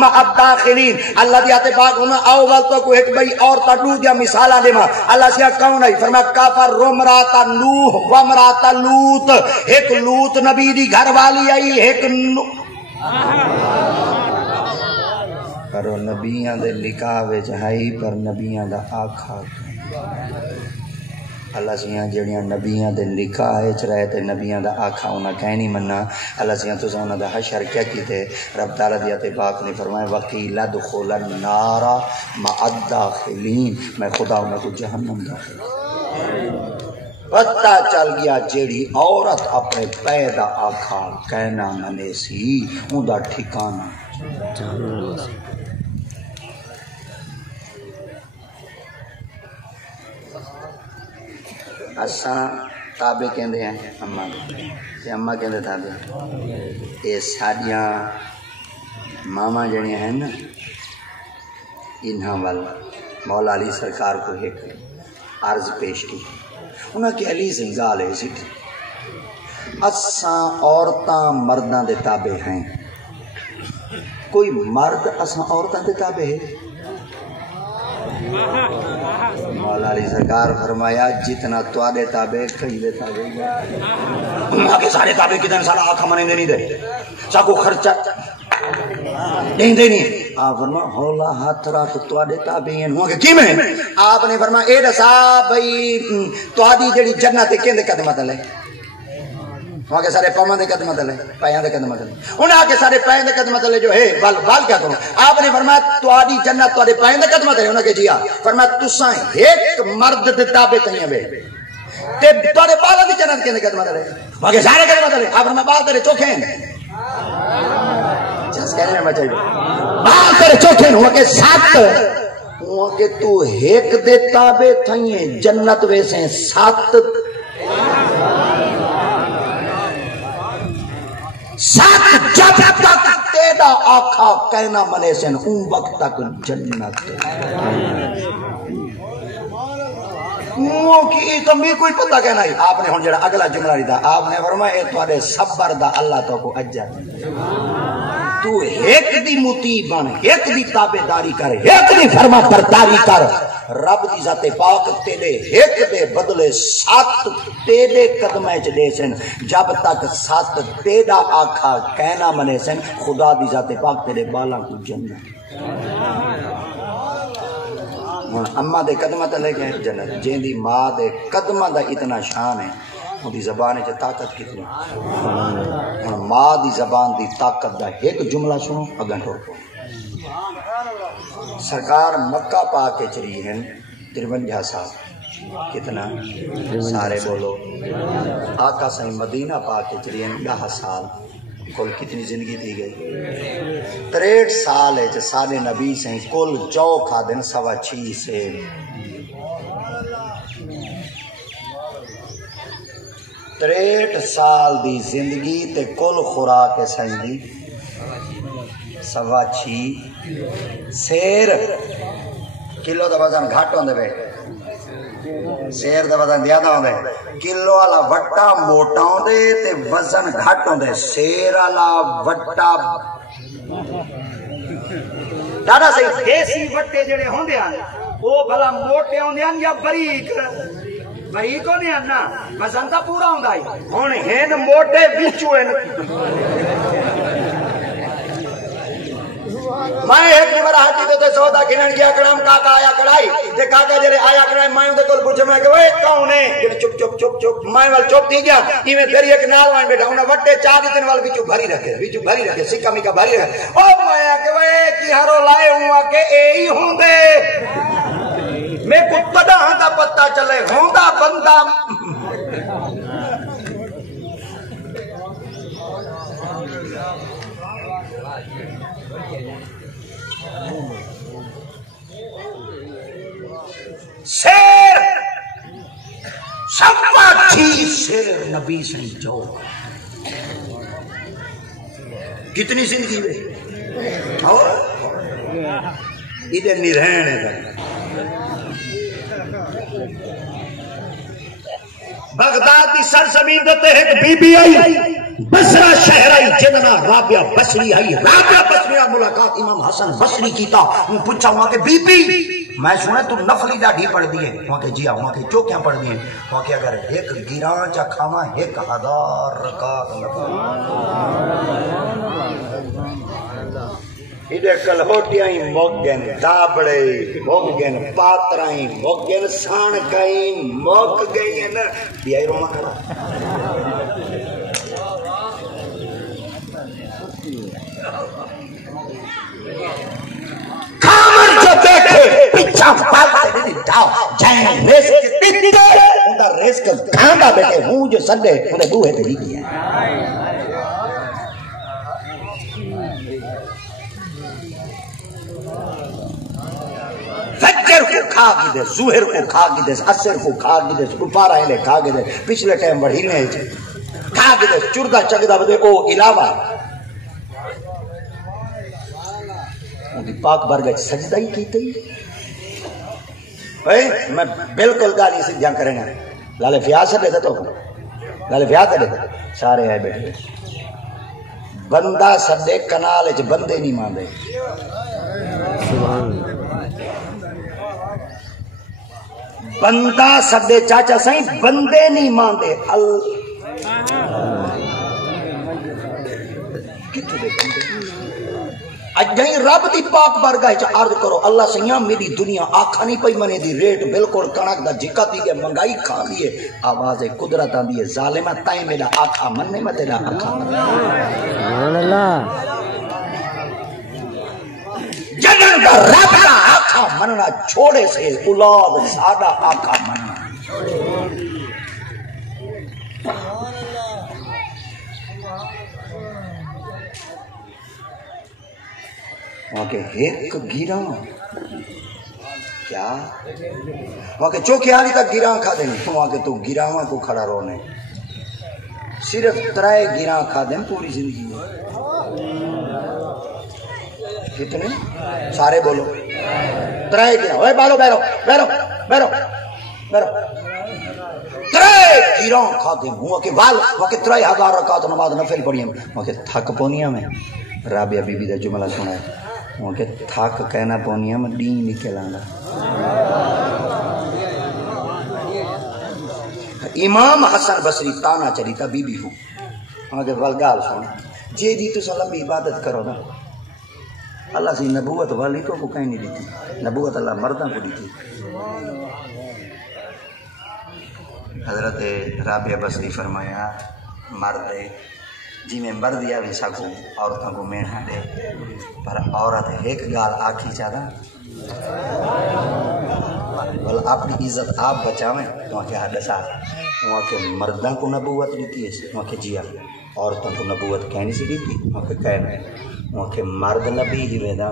مع الداخلین. اللہ دی آتے پاک ہوں اول تو کو ایک بھئی اور تڈو دیا مثالہ دے ماں اللہ سیا کون ہے؟ فرمایا کفروا امرأۃ نوح وامرأۃ لوط. ایک لوط نبی دی گھر والی آئی ایک پر نبیاں دے لکھا وچ ہائی پر نبیاں دا آکھا اللہ سیاں جڑیاں نبیاں دے لکھا وچ رہے تے نبیاں دا آکھا انہاں کہیں نہیں مننا. اللہ سیاں تساں انہاں دا حشر کیا کیتے؟ رب تعالی دی تے پاک نے فرمایا وقیل ادخل النار مع الداخلین. میں خدا انہاں کو جہنم داخل. پتہ چل گیا جیڑی عورت اپنے پے دا آکھا کہنا منے سی اون دا ٹھکانہ اساں تابع کہندے ہیں اماں تے اماں کہندے تابع. اے ساڈیاں ماما جڑیاں ہیں نا انہاں وال مولا علی سرکار کو ایک عرض پیش کی. انہاں کہ علی سے گال ہے سی اساں عورتاں مرداں دے تابع ہیں. کوئی مرد اساں عورتاں دے تابع ہے؟ مولا علی سرکار فرمایا جتنا تواڈے تابع کئی دے تابع وہاں کے سارے تابع کتنے سارا آنکھا منے نہیں دے سا کو خرچہ نہیں دے نہیں. آپ فرمایا ہولا ہاتھ رات تواڈے تابع ہیں وہاں کے کی میں آپ نے فرمایا اے دسا بھئی تواڈی جڑی جنت کیندے قدماں تلے وہاں کے سارے پاؤں دے قدماں تلے پیاں دے قدماں تلے انہاں کے سارے پیاں دے قدماں تلے جو ہے بال کیا کروں. آپ نے فرمایا تواڈی جنت تواڈے پیاں دے قدماں تلے. انہاں کے جی ہاں. فرمایا تساں ایک مرد دے تابع تھیاں وے تے تواڈے بالاں دی جنت کیندے قدماں تلے وہاں کے سارے قدماں تلے. آپ فرمایا بال تیرے چوکھے ہیں جس کہنے میں چاہیے بال تیرے چوکھے ہیں وہاں کے سات وہاں کے تو ایک دے تابع تھیں جنت ویسے سات سات جب تک تیرا آقا کہنا منے سن اون وقت تک جنت. کی تمہیں کوئی پتہ کہنا ہی. آپ نے ہن جڑا اگلا جملہ دا آپ نے فرمایا اے تواڈے صبر دا اللہ تو کو اجر تو ایک دی مطیع بن، ایک دی تابعداری کر، ایک دی فرما برداری کر، رب دی ذات پاک تیرے ایک دے بدلے 7 تیرے قدمے چ دے سن، جب تک 7 تیرا آکھا کہنا منے سن، خدا دی ذات پاک تیرے بالاں کو جنت۔ اماں دے قدمہ تے لے گئے جنت، جن دی ماں دے قدمہ دا اتنا شان ہے، ان دی زبان چ طاقت کتنی۔ ماں دی زبان دی طاقت دا ایک جملہ سنو اگن ٹر پو۔ سرکار مکہ پا کے چلی ہیں 53 سال، کتنا سارے بولو۔ آقا سائیں مدینہ پا کے چلی ہیں 10 سال، کل کتنی زندگی دی گئی؟ 63 سال ہے جو سارے نبی سائیں کل جو کھا دن 6.25 سے 63 سال دی زندگی تے کل خوراک سائیں دی 6.25 سیر کلو دا وزن گھٹ ہوندے بے، سیر دا وزن زیادہ ہوندے، کلو والا وٹا موٹا ہوندے تے وزن گھٹ ہوندے، سیر والا وٹا دادا صحیح دیسی وٹے جڑے ہوندے ہیں وہ بھلا موٹے ہوندے ہیں یا باریک؟ باریک ہوندے ہیں نا، وزن تا پورا ہوندا ہے، ہن ہن موٹے وچوں میں ایک نمبر ہاتھی تے سودا گھنن گیا کرام کاکا آیا کڑائی تے کاکا جڑے آیا کڑائی میں دے کول پوچھ میں کہ اوئے کون ہے جڑے چپ چپ چپ چپ میں ول چپ تھی گیا ایویں دریا کے نال وان بیٹھا انہاں وٹے چا دن وال وچوں بھری رکھے سکا مکا بھری رکھے او میں کہ اوئے کی ہارو لائے ہوں کہ اے ہی ہوندے میں کو تدا دا پتہ چلے ہوندا بندہ شیر شفاچی شیر نبی سے جو کتنی زندگی میں اور ادھر نہیں رہنے بغداد کی سرزمین دیتے ایک بی بی آئی بصرہ شہر آئی جننا رابعہ بصری آئی رابعہ بصری ملاقات امام حسن بصری کی تا پوچھا وہاں کہ بی بی میں سنے تو نفلی ڈاڑھی پڑھ دیئے وہاں کہ جی ہاں وہاں کہ چوکیاں پڑھ دیئے وہاں کہ اگر ایک گیران چا کھاما 1000 رکعت ایڈے کلہوٹیاں موگن دابڑے موگن پاترائیں موگن سانکائیں موگ گئیں بیائی روما کھڑا کامر جو دیکھے پچھا پالتے دیں ڈاؤ جائیں ریس کے تیتے اندھا ریس کے گھانڈا بیٹھے ہوں جو سڈے انہیں بوہے تے ہی کیا فجر کو کھا گی دے زہر کو کھا گی دے اثر کو کھا گی دے دوپارہ ہلے کھا گی دے پچھلے ٹائم بڑھینے کھا گی دے چردہ چگدہ بدے او علاوہ پاک برگج سجدہ ہی کیتے ہی میں بالکل گالی سے جان کریں گے لالے فیاض سے دیتا تو لالے فیاض سے دیتا سارے آئے بیٹھے بندہ سدے کنال اچ بندے نہیں ماندے بندہ سدے چاچا سائیں بندے نہیں ماندے کتنے دے بندے اجائیں رب دی پاک بارگاہ چا عرض کرو اللہ سیاں میری دنیا آکھا نہیں پئی منے دی ریٹ بالکل کنک دا جکا دی گئے منگائی کھا لیے آواز قدرت آن دیئے ظالمہ تائیں میرا آکھا مننے میں تیرا آکھا سبحان اللہ جنن دا رب دا آکھا مننا چھوڑے سے اولاد سادہ آکھا مننا وہاں کے ایک گیران کیا وہاں کے چوکے آلی تک گیران کھا دیں وہاں کے تو گیران کو کھڑا رونے صرف 3 گیران کھا دیں پوری زندگی میں کتنے سارے بولو 3 گیران اوے بالو بیرو بیرو بیرو بیرو 3 گیران کھا دیں وہاں کے 3000 رکعت نماز نفل پڑھی ہیں وہاں کے تھک پونیاں میں رابعہ بی بی دا جملہ سنا ہے وہ کہ تھک کہنا پونی میں ڈین نکل آندا امام حسن بصری تانا چلی تا بی بی ہوں وہاں کے والگال سن جے دی تو لمبی عبادت کرو نا اللہ سے نبوت والی کو کہیں نہیں دیتی نبوت اللہ مردوں کو دیتی حضرت رابعہ بصری فرمایا مرد جی میں مرد یا بھی سکوں عورتوں کو میں نہ دے پر عورت ایک گال آکھی چاہتا بل اپنی عزت آپ بچاویں وہاں کے حدث وہاں کے مردوں کو نبوت دیتی ہے وہاں کے جیا عورتوں کو نبوت کہنی سے دیتی وہاں کے کہنا ہے وہاں کے مرد نبی ہی ویدا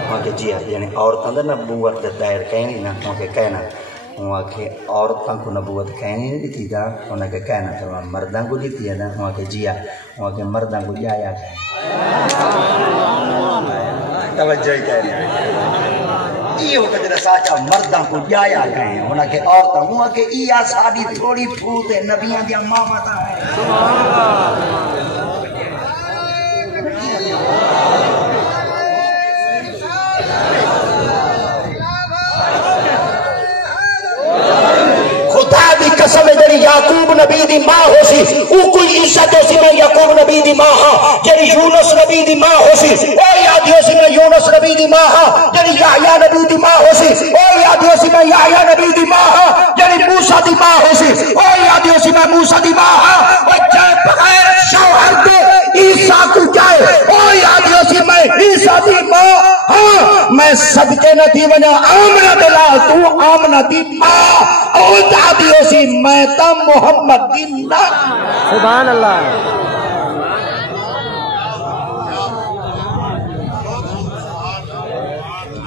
وہاں کے جیا یعنی عورتوں کا نبوت دائر کہنی نا وہاں کے کہنا وہاں کے عورتوں کو نبوت کہنی نہیں دیتی تھا انہوں کے کہنا تھا وہاں مردوں کو دیتی ہے نا وہاں کے جیا وہاں کے مردوں کو جایا کہیں توجہ ہی کہنے یہ ہوتا جنہا ساچا مردوں کو جایا کہیں انہوں کے عورتوں وہاں کے ایا ساڑی تھوڑی پھوت ہے نبیاں دیا ماں ماتا ہے قسم جڑی یعقوب نبی دی ماں ہو سی او کوئی عزت ہو سی میں یعقوب نبی دی ماں ہاں جڑی یونس نبی دی ماں ہو سی او یاد ہو سی میں یونس نبی دی ماں ہاں جڑی یحییٰ نبی دی ماں ہو سی او یاد ہو سی میں یحییٰ نبی دی ماں ہاں جڑی موسیٰ دی ماں ہو سی او یاد ہو سی میں موسیٰ دی ماں ہاں او جائے بغیر شوہر دے عیسیٰ کو جائے او یاد ہو سی میں عیسیٰ دی ماں ہاں میں صدقے نہ تھی وجہ آمنہ دلال تو آمنہ دی ماں او دادی ہو سی میں تا محمد دی نا سبحان اللہ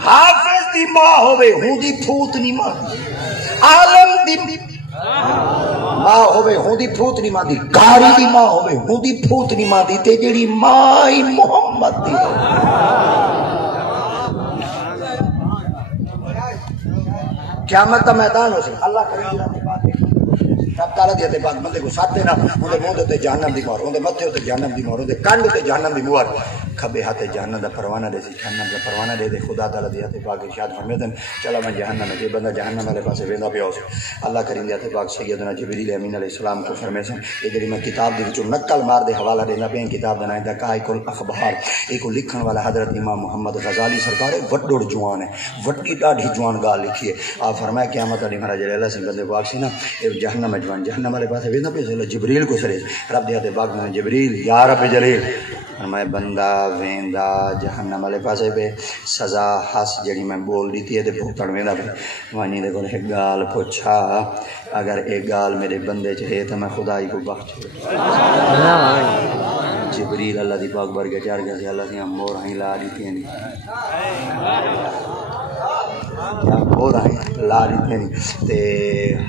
حافظ دی ماں ہوئے ہوں دی پھوت نہیں ماں عالم دی ماں ہوئے ہوں دی پھوت نہیں ماں دی کاری دی ماں ہوئے ہوں دی پھوت نہیں ماں دی تے جڑی ماں محمد دی قیامت کا میدان ہو سی اللہ کرے گی رات بات رب تعالیٰ دیتے بعد بندے کو ساتھ دینا اندے موہ دیتے جہنم دی مور اندے متھے ہوتے جہنم دی مور اندے کانڈ ہوتے جہنم دی مور کھبے ہاتھے جہنم دا پروانہ دے سی جہنم دا پروانہ دے دے خدا تعالیٰ دیتے پاک ارشاد فرمیدن چلا میں جہنم ہے جی بندہ جہنم والے پاسے ویندا پیا اس اللہ کریم دیتے پاک سیدنا جبریل امین علیہ السلام کو فرمیسن یہ جڑی میں کتاب دی وچوں نقل مار دے حوالہ دینا پیا کتاب دا نام ہے دقائق الاخبار ایک لکھن والا حضرت امام محمد غزالی سرکار وڈڑ جوان ہے وڈی ڈاڈھی جوان گال لکھی ہے آپ فرمایا قیامت علی مہاراج اللہ سے بندے پاک سی نا یہ جہنم جوان جہنم والے پاسے ویندا پیا جبریل کو سرے رب دیتے پاک میں جبریل یا رب جلیل فرمایا بندہ ویندا جہنم والے پاسے پہ سزا ہس جڑی میں بول دی تھی تے بھوتن ویندا پہ وانی دے کول ایک گال پوچھا اگر ایک گال میرے بندے چ ہے تو میں خدائی کو بخش جبریل اللہ دی پاک بر کے چار گیا اللہ دی مور ہی لا دی تھی ہو رہا ہے لا دیتے نہیں تے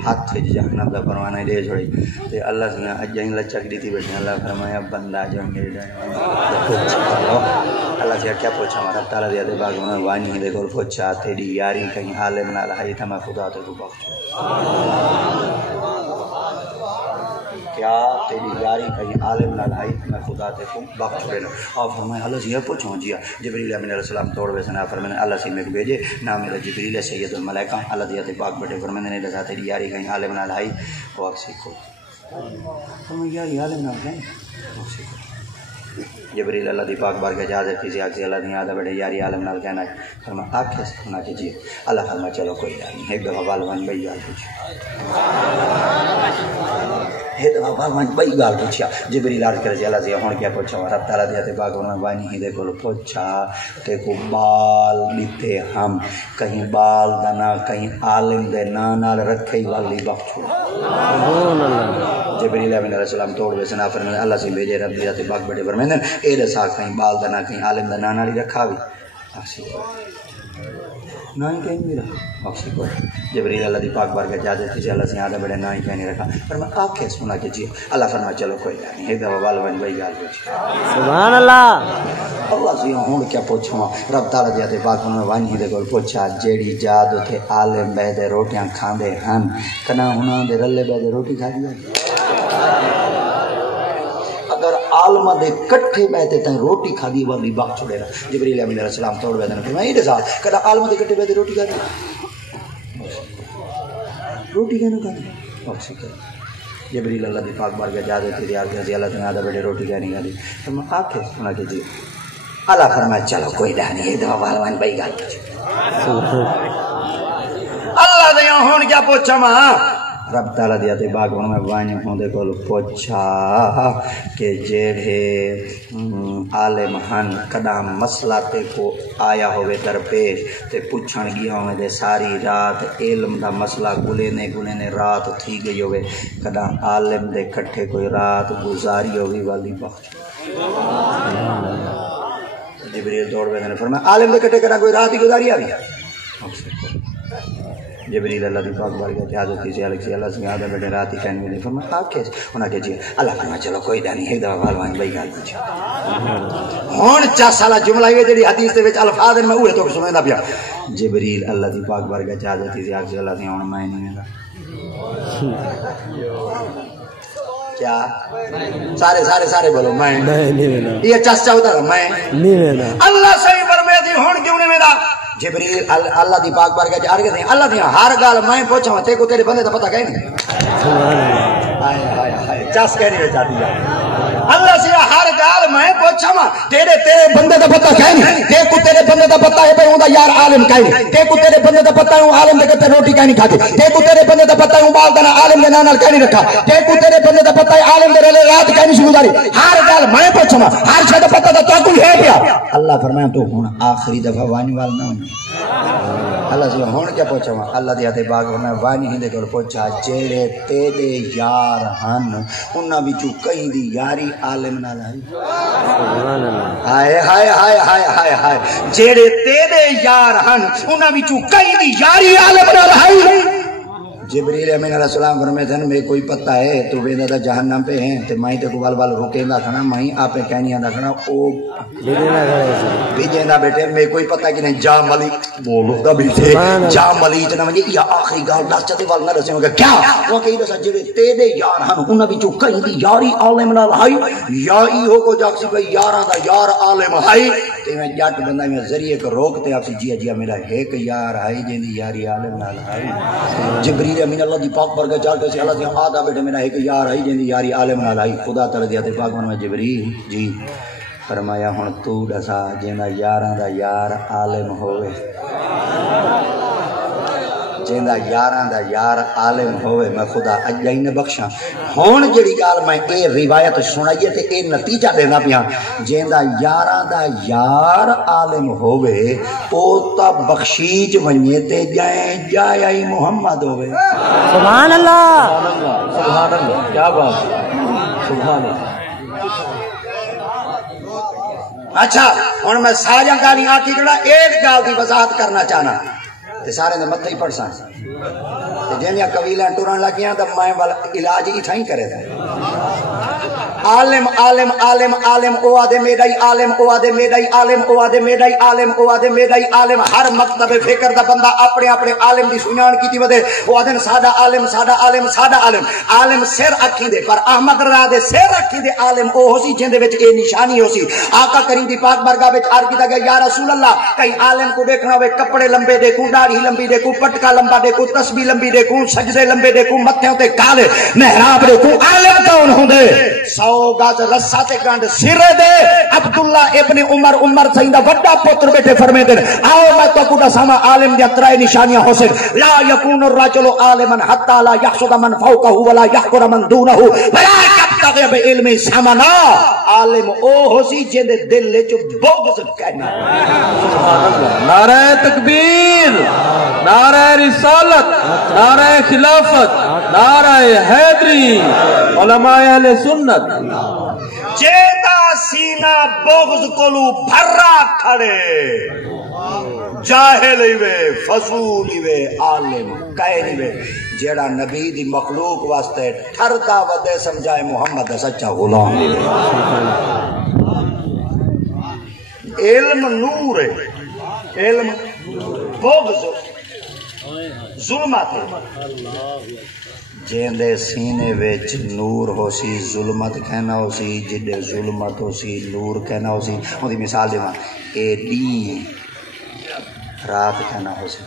ہاتھ جہنم دا پروانہ دے چھوڑی تے اللہ سے اجائیں لچک دی تھی بیٹھے اللہ فرمایا بندہ جو میرے جائے اللہ سے کیا پوچھا رب تعالیٰ دیتے باغ میں وانی دے کول پوچھا تیری یاری کہیں عالم نہ لہائی تھا میں خدا تے کو بخش کیا تیری یاری کہیں عالم نہ لائی میں خدا تے کو بخش دینا اور فرمایا اللہ سے یہ پوچھوں جیا جبریل امین علیہ السلام توڑ ویسنا فرمایا اللہ سے میں کو بھیجے نام میرا جبریل سید الملائکہ اللہ دیتے پاک بیٹے فرمایا نے دسا تیری یاری کہیں عالم نہ لائی وہ سیکھو فرمایا یاری عالم نہ لائی وہ سیکھو جبریل اللہ دی پاک بار کے اجازت کسی آکسی اللہ دی آدھا بیٹے یاری عالم نال کہنا ہے فرمایا آنکھیں سکھنا کیجیے اللہ فرمایا چلو کوئی یار نہیں ایک دفعہ والوان بھائی گال پوچھا ایک دفعہ والوان بھائی گال پوچھا جبریل عرض کر اللہ سے ہون کیا پوچھا رب تعالیٰ دیتے پاک فرمایا وانی ہی دے کول پوچھا تے کو بال دیتے ہم کہیں بال دنا کہیں عالم دے نال رکھے والی بخشو جبریل امین علیہ السلام توڑ ویسنا فرمایا اللہ سے بھیجے رب دیتے پاک بیٹے فرمایا اے دسا کہیں بال دنا کہیں عالم دا نالی رکھا بھی آسی کو نائی کہیں میرا آسی کو جبریل اللہ دی پاک بار کا اجازت کسی اللہ سے آدھا بڑے نائی کہیں نہیں رکھا فرمایا آنکھیں سنا کیجیے اللہ فرمایا چلو کوئی نہیں ایک دفعہ والوان بھائی گال پوچھا سبحان اللہ اللہ سے ہوں کیا پوچھوں رب تعالیٰ دیتے پاک فرمایا وانی دے کول پوچھا جیڑی جادو تھے عالم بے دے روٹیاں کھاندے ہن کنا ہونا دے رلے بے دے روٹی کھا دیا اگر عالمہ دے کٹھے بیٹھے تھے روٹی کھا دی والی باغ چھوڑے رہا جبریل امین علیہ السلام توڑ بیٹھے نے فرمایا یہ ساتھ کہا عالمہ دے کٹھے بیٹھے روٹی کھا دی روٹی کہنا کھا دی جبریل اللہ دی پاک بار کے اجازت دی یار کہ اللہ تعالی بیٹے روٹی کہنی کھا دی فرمایا آکھے انہاں کہ جی اللہ فرمایا چلو کوئی ڈر نہیں دوا والوان بھائی گل اللہ دے ہون کیا پوچھا ماں رب تعالیٰ دیا تے باغ میں وانی ہوں دے کول پوچھا کہ جیڑے عالم ہن قدام مسئلہ تے کو آیا ہوئے درپیش تے پوچھن گیا ہوئے دے ساری رات علم دا مسئلہ گلے رات تھی گئی ہوئے قدام عالم دے کٹھے کوئی رات گزاری ہوئی والی بخش جبریل دوڑ بیٹھے نے فرمایا عالم دے کٹھے کرا کوئی رات ہی گزاری آ گئی جبریل اللہ دی پاک بار گیا حضرت کسی اللہ سے آدھا بیٹے رات ہی کہنے میں فرمایا آپ کیسے انہاں کہ جی اللہ فرمایا چلو کوئی ڈر نہیں ہے دوا والوان بھائی گل پوچھا ہن 4 سالہ جملہ ہے جڑی حدیث دے وچ الفاظ میں اوہ تو سنایندا پیا جبریل اللہ دی پاک بار گیا حضرت کسی اللہ سے ہن میں نہیں ویندا کیا سارے بولو میں نہیں ویندا یہ چاچا ہوتا میں نہیں ویندا اللہ صحیح فرمایا دی ہن کیوں نہیں ویندا جبریل اللہ دی پاک بار کے عرض اللہ دی ہر گل میں پوچھاں تے کو تیرے بندے دا پتہ کہیں نہیں سبحان اللہ ہائے چاس کہنی وچ آتی ہے اللہ سے ہر گل میں پوچھاں تیرے بندے دا پتہ کہیں نہیں تے کو تیرے بندے دا پتہ ہے بھئی اوندا یار عالم کہیں تے کو تیرے بندے دا پتہ ہے عالم دے کتے روٹی کہیں نہیں کھاتے تے کو تیرے بندے دا پتہ ہے بال دا عالم دے نال کہیں نہیں رکھا تے کو تیرے بندے دا پتہ ہے عالم دے رلے رات کہیں نہیں گزاری ہر گل میں پوچھاں ہر شے دا پتہ تو کو ہے پیا اللہ فرمایا تو ہن آخری دفعہ وانی وال نہ ہونا اللہ سے ہون کیا پوچھا اللہ دیا تے باغ میں وانی ہندے کول پوچھا جیڑے تیرے یار ہن انہاں وچوں کئی دی یاری عالم نال ہے سبحان اللہ ہائے ہائے ہائے ہائے ہائے ہائے جیڑے تیرے یار ہن انہاں وچوں کئی دی یاری عالم نال ہے جبریل امین علیہ السلام فرماتے ہیں میں کوئی پتہ ہے تو ویندا دا جہنم پہ ہیں تے میں تے کو وال روکیندا کھنا میں آپے کہنیاں کھنا او بیجیندا بیٹے میں کوئی پتہ کہ نہیں جا ملی بولو دا بیٹے جا ملی تے نہ یا آخری گل دس چتے وال نہ دسے کہ کیا وہ کہی دس جڑے تیرے یار ہن انہاں وچوں کئی دی یاری عالم نال ہے یا ایہو کو جاکسی بھئی یاراں دا یار عالم ہے تے میں جٹ بندہ میں ذریعے کو روکتے آپ جی جی میرا ایک یار ہے جیندی یاری عالم نال ہے جبریل امین اللہ دی پاک برگا چال کے اللہ دی آدھا بیٹے میرا ایک یار ہے جیندی یاری عالم نال ہے خدا تعالی دی پاک من میں جبریل جی فرمایا ہن تو دسا جیندا یاراں دا یار عالم ہوئے جیندا یاراں دا یار عالم ہوئے میں خدا اجائی نے بخشاں ہن جڑی گل میں اے روایت سنائیے تے اے نتیجہ دینا پیا جیندا یاراں دا یار عالم ہوئے او تا بخشیج ونجے تے جائے آئی محمد ہوئے سبحان اللہ سبحان اللہ کیا بات سبحان اللہ اچھا ہن میں سارا گالی آتی کڑا ایک گل دی وضاحت کرنا چاہنا تے سارے دے متھے ہی پڑساں تے جنیاں قبیلیں ٹرن لگیاں تے میں علاج ہی ٹھائی کرے تے عالم عالم عالم عالم او آدے میڈائی عالم او آدے میڈائی عالم او آدے میڈائی عالم او آدے میڈائی عالم ہر مکتب فکر دا بندہ اپنے اپنے عالم دی سنان کیتی ودے او آدن سادہ عالم سادہ عالم سادہ عالم عالم سر اکھی دے پر احمد رضا دے سر اکھی دے عالم او ہوسی جندے وچ اے نشانی ہوسی آقا کریم دی پاک برگاہ وچ عرض کیتا گیا یا رسول اللہ کئی عالم کو دیکھنا ہوئے کپڑے لمبے دیکھوں داڑھی لمبی دیکھوں پٹکا لمبا دیکھوں تسبیح لمبی دیکھوں سجدے لمبے دیکھوں متھے تے کالے محراب دیکھوں عالم کون ہوندے 100 گز رسا تے گنڈ سرے دے عبداللہ ابن عمر سیندہ وڈا پتر بیٹھے فرمیندے آؤ میں تو کو دساں عالم دی ترے نشانیاں حسن لا یکون الرجل عالما حتى لا يحسد من فوقه ولا يحقر من دونه ولا يبتغي بعلم ثمنا عالم او ہوسی جے دل وچ بغض کہنا سبحان اللہ نعرہ تکبیر نعرہ رسالت نعرہ خلافت نعرہ حیدری علماء اہل سنت جیتا سینہ بغض کولو بھرا کھڑے جاہل وے فضول وے عالم کہنی وے جیڑا نبی دی مخلوق واسطے ٹھردا ودے سمجھائے محمد سچا غلام علم نور ہے علم بغض ظلمات جیندے سینے وچ نور ہو سی ظلمت کہنا ہو سی جدے ظلمت ہو سی نور کہنا ہو سی اون دی مثال دیواں اے ڈی رات کہنا ہو سی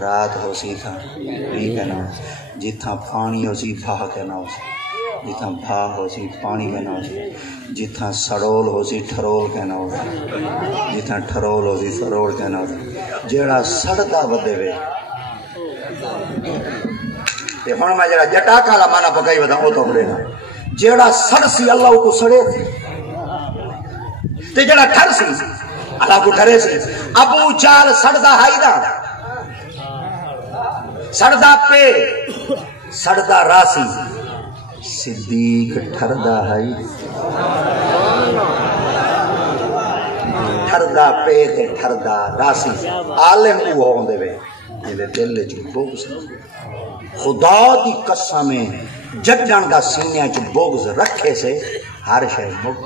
رات ہو سی تھا ڈی کہنا ہو سی جتھاں پانی ہو سی بھا کہنا ہو سی جتھاں بھا ہو سی پانی کہنا ہو سی جتھاں سڑول ہو سی ٹھرول کہنا ہو سی جتھاں ٹھرول ہو سی سڑول کہنا ہو سی جیڑا سڑدا ودے وے تے ہن میں جڑا جٹا کالا مانا پکائی ودا او تو بڑے نا جیڑا سڑ سی اللہ کو سڑے تے جڑا ٹھر سی اللہ کو ٹھرے سی ابو جال سڑدا ہائی دا سڑدا پہ سڑدا راسی صدیق ٹھردا ہائی ٹھردا پہ تے ٹھردا راسی عالم وہ ہوندے وے جے دل وچ بغض خدا دی قسم ججن دا سینے وچ بغض رکھے سے ہر شے مک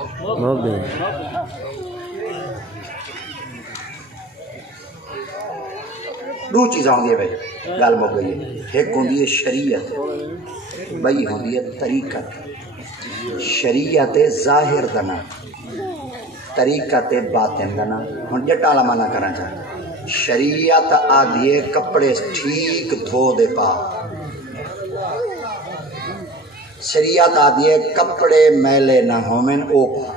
دو چیزاں ہوندی ہے بھائی گل مک گئی ہے ایک ہوندی ہے شریعت بھائی ہوندی ہے طریقت شریعت ظاہر دنا طریقت باطن دنا ہن جٹا والا مانا کرنا چاہتا شریعت آدھیے کپڑے ٹھیک دھو دے پا شریعت آدھیے کپڑے میلے نہ ہومن او پا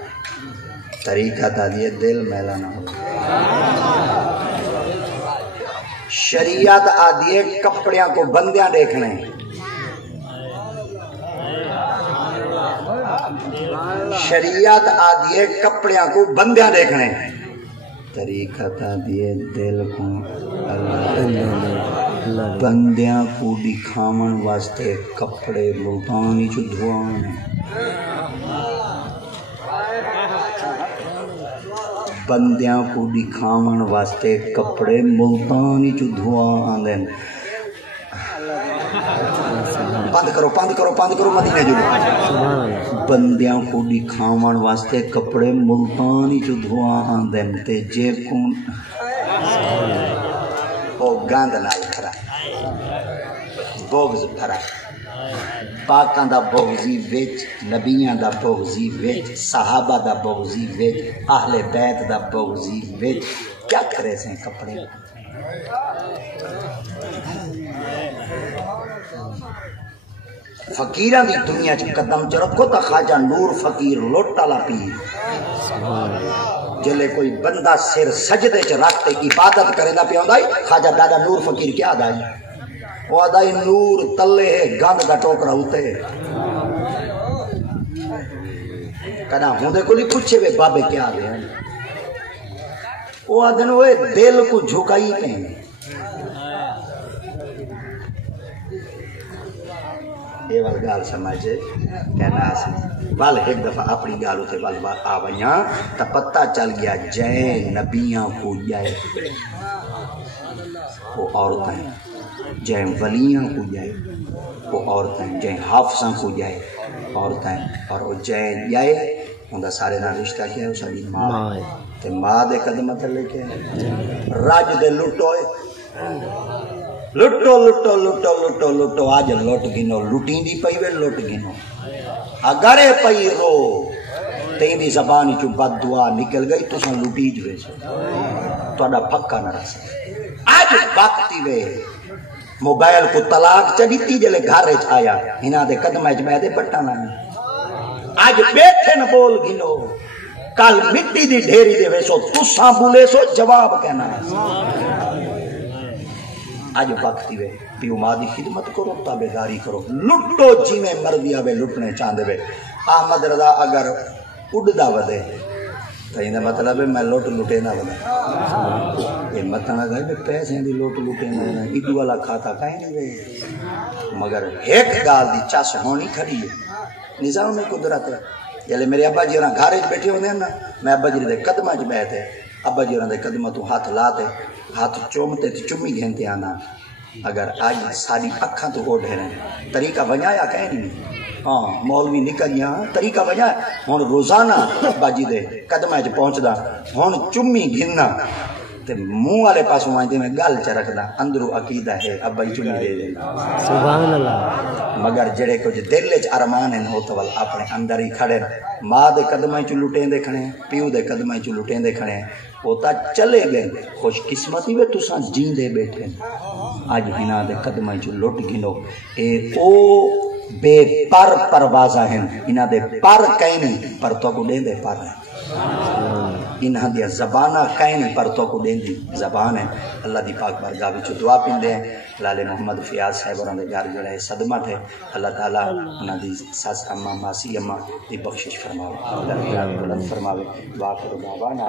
طریقت آدھیے دل میلا نہ ہو شریعت آدھیے کپڑیاں کو بندیاں دیکھنے شریعت آدھیے کپڑیاں کو بندیاں دیکھنے طریقت آدھیے دل کو بندیاں کو دکھاون واسطے کپڑے ملتانی چو دھوان بندیاں کو دکھاون واسطے کپڑے ملتانی چو دھوان دین بند کرو مدینے جو بندیاں کو دکھاون واسطے کپڑے ملتانی چو دھوان دین تے جے کون او گاند نال کھرا بغض بھرا پاکاں دا بغضی وچ نبیاں دا بغضی وچ صحابہ دا بغضی وچ اہل بیت دا بغضی وچ کیا کرے سے کپڑے فقیران دی دنیا چ قدم چ رکھو تا خواجہ نور فقیر لوٹ والا پیر جلے کوئی بندہ سر سجدے چ رکھ تے عبادت کرے دا پیا ہوندا خواجہ دادا نور فقیر کیا دائی وہ آدھائی نور تلے ہے گند دا ٹوکرا ہوتے کہنا ہوندے کو نہیں پوچھے وے بابے کیا دے ہیں وہ آدھن ہوئے دل کو جھکائی پہیں یہ وال گال سمجھے کہنا آسی بال ایک دفعہ اپنی گالوں تھے بال آوائیاں تا پتہ چل گیا جائیں نبیاں کو جائے وہ عورتیں جائیں ولیاں کو جائے وہ عورتیں جائیں حافظاں کو جائے عورتیں اور وہ جائیں جائے اندھا سارے نہ رشتہ کیا ہے وہ ساری ماں تے ماں دے قدمت لے کے راج دے لٹوئے لٹو لٹو لٹو لٹو لٹو آج لٹ گنو لٹیں دی پئی وے لٹ گنو اگر پئی رو تین دی زبانی چو بد دعا نکل گئی تو سن لٹی جوے سو تو اڈا پکا نہ رسے آج باقتی وے موبائل کو طلاق چڑیتی جلے گھر آیا ہنا دے قدم اچ میں دے بٹانا آج بیٹھے نہ بول گنو کل مٹی دی ڈھیری دے وے سو تساں بولے سو جواب کہنا آج وقتی وے پیو ماں دی خدمت کرو تابعداری کرو لٹو جی میں مردی آوے لٹنے چاندے وے احمد رضا اگر اڑدا ودے تو یہ مطلب ہے میں لوٹ لٹے نہ ودا یہ متنا گئے میں پیسے دی لوٹ لٹے نہ ودا ایڈو والا کھاتا کہیں نہیں وے مگر ایک گال دی چاس ہونی کھڑی ہے نظام میں قدرت ہے جلے میرے ابا جی گھر بیٹھے ہوندے ہیں نا میں ابا جی دے قدمہ چ بیٹھے ابا جی دے قدمہ تو ہاتھ لاتے ہاتھ چومتے تو چمی گھنتے آنا اگر آج ساری اکھاں تو اوڑ رہے ہیں طریقہ ونجایا کہیں نہیں ہاں مولوی نکل گیا طریقہ وجہ ہن روزانہ باجی دے قدمہ چ پہنچدا ہن چمی گھننا تے منہ والے پاسوں آئیں میں گل چ رکھدا اندرو عقیدہ ہے ابا ہی چنی دے دے سبحان اللہ مگر جڑے کچھ دل وچ ارمان ہیں ہو تو اپنے اندر ہی کھڑے ماں دے قدماں چ لٹیندے کھڑے پیو دے قدماں چ لٹیندے کھڑے وہ تا چلے گئے خوش قسمتی وے تساں جیندے بیٹھے اج ہنا دے قدماں چ لٹ گنو اے او بے پر پروازاں ہیں انہاں دے پر کہیں نہیں پر تو کو دیندے پر ہیں انہاں دیا زبانہ کہیں نہیں پر تو کو دیندی زبان ہے اللہ دی پاک بارگاہ وچ دعا پیندے ہیں لال محمد فیاض صاحب اور دے گھر جڑا ہے صدمہ ہے اللہ تعالی انہاں دی ساس اماں ماسی اماں دی بخشش فرماوے اللہ بلند فرماوے واخر دعوانا